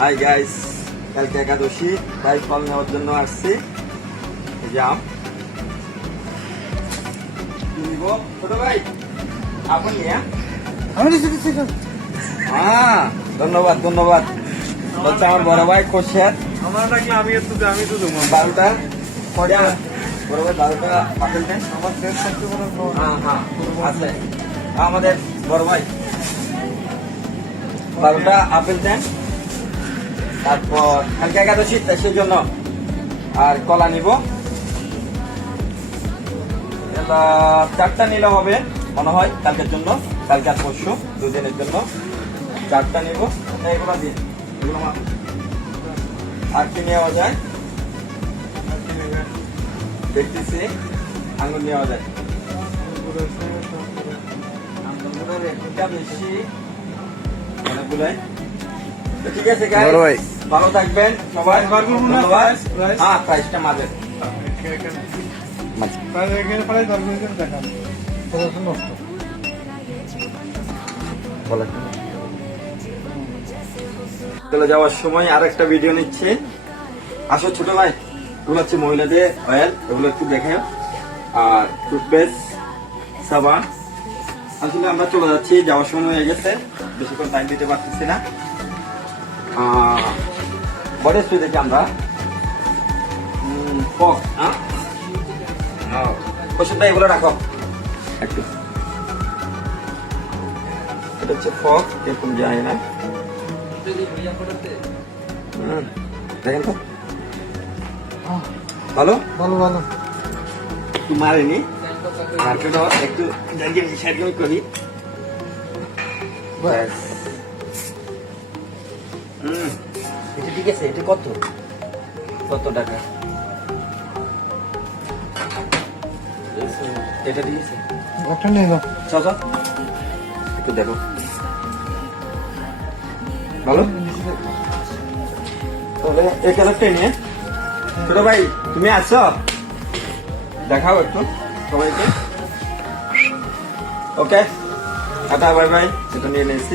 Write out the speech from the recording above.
Hi guys, কালকে একাদশী, তাই ফল নেওয়ার জন্য আসছি। এই যে আম নিব। ছোট ভাই আপনি ধন্যবাদ ধন্যবাদ। হচ্ছে আমার বড় ভাই কোশিয়ার আমার ডাকলে আমি তো দেবো 12টা বড় ভাই 12টা আপেল দেন। আমার দেশ সবচেয়ে বড় হ্যাঁ আছে আমাদের বড় ভাই 12টা আপেল দেন। তারপর কালকে একাদশী তাই সেই জন্য আর কলা নিব। এবার 4টা নিলে হবে মনে হয় কালকের জন্য, কালকে আর পরশু 2 দিনের জন্য 4টা নিব। এগুলো দিন, এগুলো আর কি নেওয়া যায় দেখতেছি। আঙুর নেওয়া যায়, আঙুরের রেটটা বেশি অনেকগুলাই। তো ঠিক আছে guys, বড় ভাই। ভালো থাকবেন সবাই। ধন্যবাদ। হ্যাঁ, প্রাইসটা মাঝে চলে যাওয়ার সময় আর একটা ভিডিও নিচ্ছে। আসো ছোট ভাই, এগুলো হচ্ছে মহিলাদের অয়েল, এগুলো একটু দেখে। আর টুথপেস্ট, সাবান। আসলে আমরা চলে যাচ্ছি, যাওয়ার সময় হয়ে গেছে, বেশিক্ষণ টাইম দিতে পারতেছি না। বডি স্প্রে দেখি আমরা ফক, ওষুধটা এগুলো রাখো একটু। এটা হচ্ছে ফক, এরকম যায় না। দেখেন তো ভালো ভালো ভালো একটু মারেনি মার্কেটও একটু জায়গায় নিষেধ করি। এটা ঠিক আছে। এটা কত কত টাকা? এটা ঠিক আছে, একটা নিয়ে নাও। চল একটু দেখো ভালো। তাহলে এই কালারটা নিয়ে ছোট ভাই তুমি আসো, দেখাও একটু সবাইকে। ওকে, টাটা বাই বাই। এটা নিয়ে নিয়েছি।